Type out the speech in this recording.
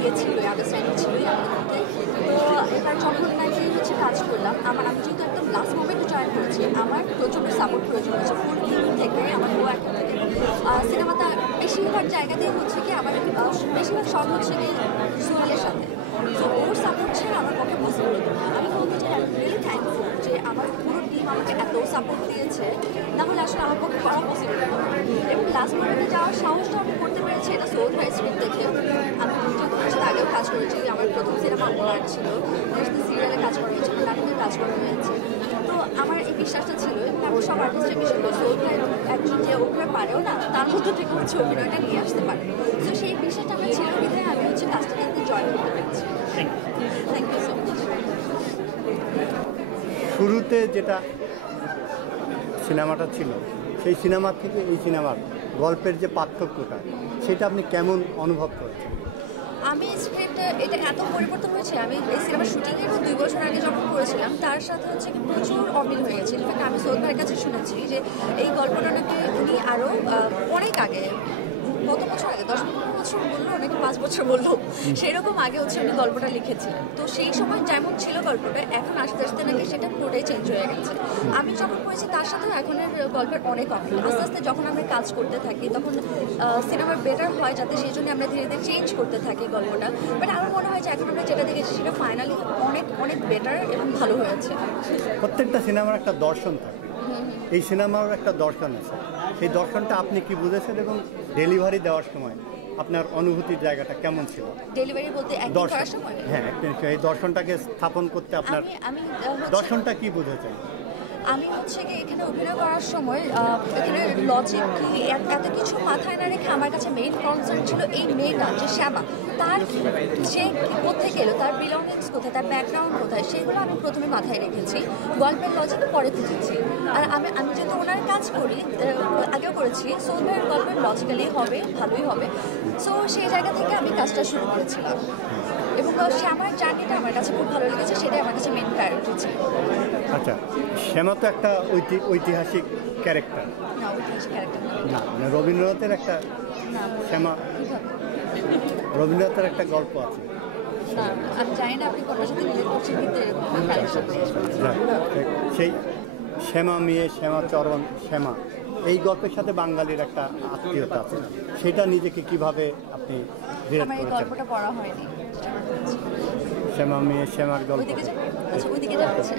ইয়ে ছিল, আন্ডারস্ট্যান্ডিং ছিলই আমাদের মধ্যে। তো এবার যখন নাকি হচ্ছে কাজ করলাম, আমি যেহেতু একদম লাস্ট মোমেন্টে জয়েন করেছি, আমার প্রচণ্ড সাপোর্ট প্রয়োজন হচ্ছে ফুল টিম থেকে, আমার গো অ্যাক্টর থেকে। সিনেমাটা বেশিরভাগ জায়গাতেই হচ্ছে কি আমার বেশিরভাগ শখ হচ্ছে কি সোহেলের সাথে। তো ওর সাপোর্ট ছাড়া আমার পক্ষে পসিবল হতো না। আমি বলতে চাই আমি রিয়েলি থ্যাঙ্কফুল যে আমার পুরো টিম আমাকে এত সাপোর্ট দিয়েছে, না হলে আসলে আমার পক্ষে করা পসিবল হতো না। এবং লাস্ট মোমেন্টে যাওয়ার সাহসটা আমি করতে পেরেছি এটা সোহেল ভাই স্ক্রিপ্ট দেখে। আমি যেহেতু ওর সাথে আগেও কাজ করেছি, আমার প্রথম সিনেমা ওনার ছিল, ওর সাথে সিরিয়ালে কাজ করা হয়েছে, নাটকের কাজ করা হয়েছে। তো আমার এই বিশ্বাসটা ছিল এবং আমি সব আর্টিস্টের বিশ্বাস করি সোহেল ভাই একজন যে অভিনয় পারেও না, তার মধ্যে থেকে হচ্ছে অভিনয়টা নিয়ে আসতে পারে। তো সেই বিশ্বাসটা আমার ছিল বিধায় আমি হচ্ছে কাজটা কিন্তু জয়েন করতে পেরেছি। Thank you so much. শুরুতে যেটা সিনেমাটা ছিল, সেই সিনেমা থেকে এই সিনেমার গল্পের যে পার্থক্যটা, সেটা আপনি কেমন অনুভব করছেন? আমি স্ক্রিপ্টে এটা এত পরিবর্তন হয়েছে, আমি এই সিনেমার শুটিংয়েরও 2 বছর আগে যখন করেছিলাম তার সাথে হচ্ছে কি প্রচুর অমিল হয়ে গেছে। ইনফ্যাক্ট আমি সোহেল ভাইয়ের কাছে শুনেছি যে এই গল্পটা নাকি উনি আরও অনেক আগে, কত বছর আগে, 10-15 বছর বললো নাকি 5 বছর বললো, সেরকম আগে হচ্ছে উনি গল্পটা লিখেছিলেন। তো সেই সময় যেমন ছিল গল্পটা, এখন আস্তে আস্তে নাকি সেটা পুরোটাই চেঞ্জ হয়ে গেছে। আমি যখন করেছি তার সাথেও এখনের গল্পের অনেক অমিল। আস্তে আস্তে যখন আমরা কাজ করতে থাকি তখন সিনেমার বেটার হয়, যাতে সেই জন্য আমরা ধীরে ধীরে চেঞ্জ করতে থাকি গল্পটা। বাট আমার মনে হয় যে এখন আমরা যেটা দেখেছি সেটা ফাইনালি অনেক অনেক বেটার এবং ভালো হয়েছে। প্রত্যেকটা সিনেমার একটা দর্শন থাকে, এই সিনেমার একটা দর্শন আছে। সেই দর্শনটা আপনি কি বুঝেছেন এবং ডেলিভারি দেওয়ার সময় আপনার অনুভূতির জায়গাটা কেমন ছিল? ডেলিভারি বলতে অ্যাক্টিং করার সময়? হ্যাঁ, এই দর্শনটাকে স্থাপন করতে আপনার দর্শনটা কি বুঝেছেন? আমি হচ্ছে কি এখানে অভিনয় করার সময় এখানে লজিক কি এত কিছু মাথায় না রেখে আমার কাছে মেইন কনসার্ন ছিল এই মেয়েটা যে শ্যামা, তার সে কোথায় গেল, তার বিলঙ্গিংস কোথায়, তার ব্যাকগ্রাউন্ড কোথায়, সেগুলো আমি প্রথমে মাথায় রেখেছি, গল্পের লজিক পরে খুঁজেছি। আর আমি যেহেতু ওনার কাজ করি, আগেও করেছি, সো ওনার গল্পের লজিক্যালি হবে, ভালোই হবে। সো সেই জায়গা থেকে আমি কাজটা শুরু করেছিলাম এবং শ্যামার জার্নিটা আমার কাছে খুব ভালো লেগেছে, সেটাই আমার কাছে মেইন প্রায়োরিটি ছিল। আচ্ছা, শ্যামা তো একটা ঐতিহাসিক ক্যারেক্টার না, ঐতিহাসিক ক্যারেক্টার না, মানে রবীন্দ্রনাথের একটা শ্যামা, রবীন্দ্রনাথের একটা গল্প আছে। না, আমি জানি না আপনি কোনটার সাথে রিলেট করছেন, কিন্তু সেই শ্যামা মেয়ে, শ্যামাচরণ, শ্যামা, এই গল্পের সাথে বাঙালির একটা আত্মীয়তা আছে, সেটা নিজেকে কিভাবে আপনি রিলেট আমার এই করেছেন? গল্পটা পড়া হয়নি। শ্যামা মেয়ে, শ্যামার গল্প। ওইদিকে যাচ্ছে।